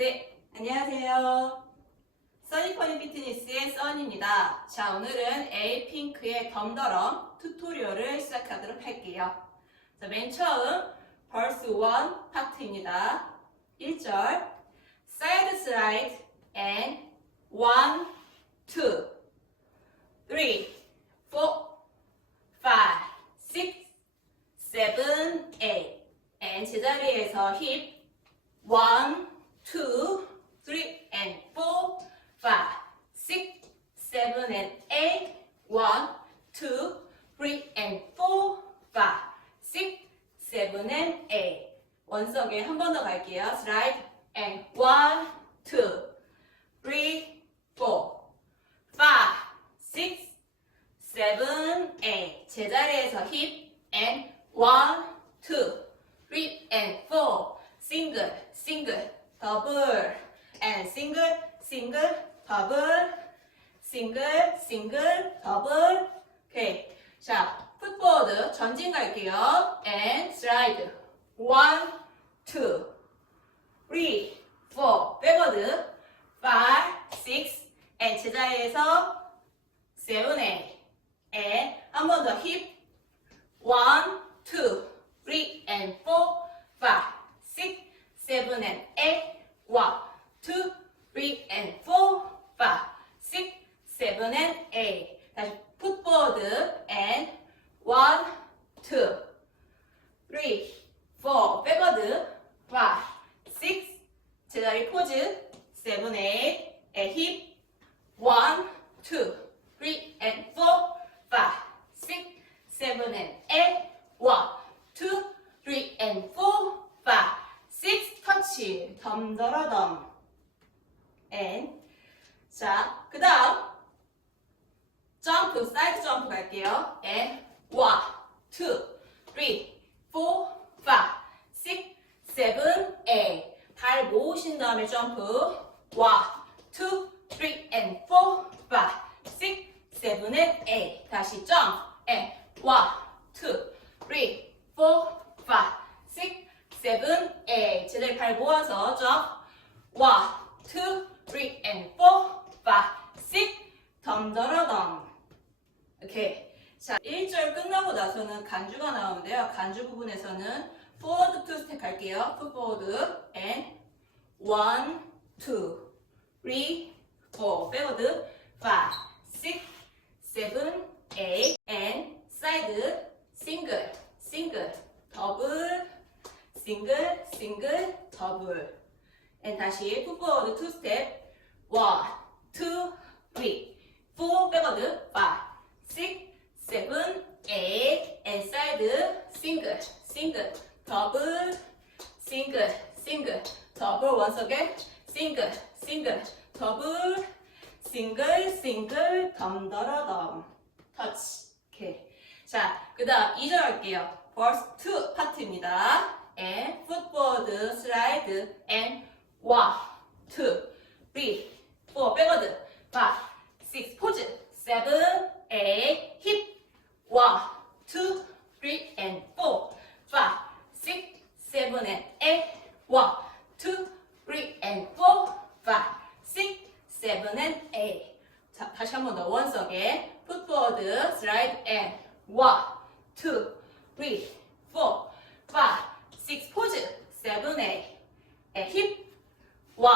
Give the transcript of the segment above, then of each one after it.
네, 안녕하세요. 써니퍼니 피트니스의 써니입니다. 자, 오늘은 에이핑크의 덤더럼 튜토리얼을 시작하도록 할게요. 자, 맨 처음 벌스 1 파트입니다. 1절 side slide and 1, 2, 3, 4, 5, 6, 7, 8 and 제자리에서 힙 1, 2, 3, and 4, 5, 6, 7, and 8. 1, 2, 3, and 4, 5, 6, 7, and 8. 원석에 한 번 더 갈게요. Slide and 1, 2, 3, 4, 5, 6, 7, 8. 제자리에서 힙 and 1, 2, 3, and 4. Single, double, and single, single, double, single, single, double. 오케이. 자, 풋보드 전진 갈게요. And slide. 1, 2, 3, 4. 백워드. 5, 6, and 제자리에서 7, 8. and 한 번 더 힙. 1, 2, 3, and 4, 5, 6, 7, and 8. 1, 2, 3, and 4, 5, 6, 7, and 8. 다시 풋보드 and 1, 2, 3, 4, 백워드 5, 6, 제자리 포즈 7, 8, and 힙 1, 2, 3, and 4, 5, 6, 7, and 8. 1, 2, 3, and 4, 5, 6. 터치. 덤더러덤. and. 자, 그 다음. 점프, 사이드 점프 갈게요. and. 1, 2, 3, 4, 5, 6, 7, 8. 발 모으신 다음에 점프. 1, 2, 3, and 4, 5, 6, 7, and 8. 다시 점프. and 1, 2, 3, 4, 5, 6, 7, 8. 제대로 발 모아서 점. 1, 2, 3, and 4, 5, 6. 덤더러덤. 오케이. 자, 1절 끝나고 나서는 간주가 나오는데요. 간주 부분에서는 forward two step 갈게요. forward and 1, 2, 3, 4. backward 5, 6, 7, 8 and side single, single, double, single, single, double. and 다시 forward two step 1, 2, 3, 4 backward 5, 6, 7, 8 and side single, single, double, single, single, double once again, single, single, double, single, single, 덤더러덤. 터치. 오케이. 자, 그 다음 2절 할게요. verse 2 파트입니다. and footboard, slide, and 1, 2, 3, 4, backward, 5, 6, 포즈, 7, 8, hip, 1, 2, 3, and 4, 5, 6, 7, and 8, 1, 2, 3, and 4, 5, 6, 7, and 8. 자, 다시 한 번 더. 원석에 풋보드, 슬라이드, and 1, 2, 3, 4, 5, 6, 포즈, 7, 8, and hip, 1,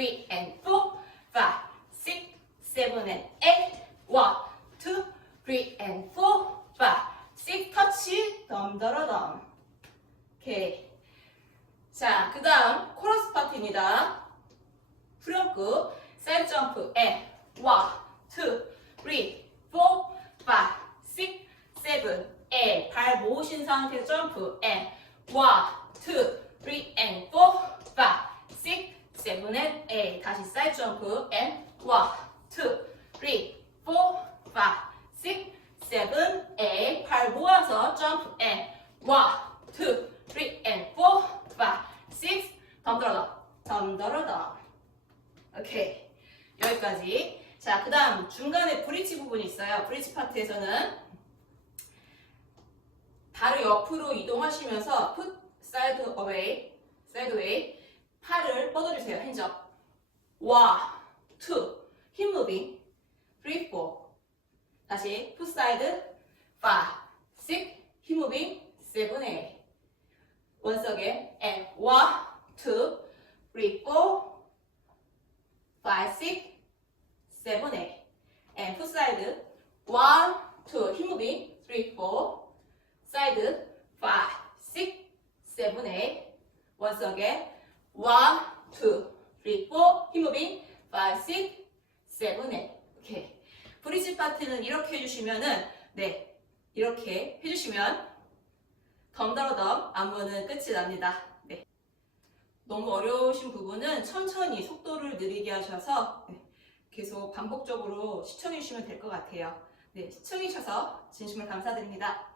2, 3, and 4, 5, 6, 7, and 8, 1, 2, 3, and 4, 5, 6, 터치, 덤더러덤. 오케이. 자, 그 다음 코러스 파트입니다. 후렴구, 사이드 점프, 앤, 1, 2, 3, 4, 5, 6, 7, 8. 발 모으신 상태에서 점프, 앤, 1, 2, 3, and 4, 5, 6, 7, and 8. 사이드 점프, 앤, 1, 2, 3, 4, 5, 6, 7, 8. 발 모아서 점프, 앤, 1, 2, 3, and 4, 5, 6. 덤더러덤, 덤더러덤. 오케이. 여기까지. 자, 그 다음 중간에 브릿지 부분이 있어요. 브릿지 파트에서는 발을 옆으로 이동하시면서 put side away, side away 팔을 뻗어주세요. 핸즈업. 와, 투, 힙 무빙, three, four. 다시 푸 사이드, five, six, 힙 무빙, seven, eight. Once again, and one, two, three, four, five, six, seven, eight. And foot side, one, two, hip moving, three, four, side, five, six, seven, eight. Once again, one, two, three, four, hip moving, five, six, seven, eight. 오케이. 브리지 파트는 이렇게 해주시면은, 네, 이렇게 해주시면 덤더러덤 안무는 끝이 납니다. 네. 너무 어려우신 부분은 천천히 속도를 느리게 하셔서 네, 계속 반복적으로 시청해 주시면 될 것 같아요. 네, 시청해 주셔서 진심으로 감사드립니다.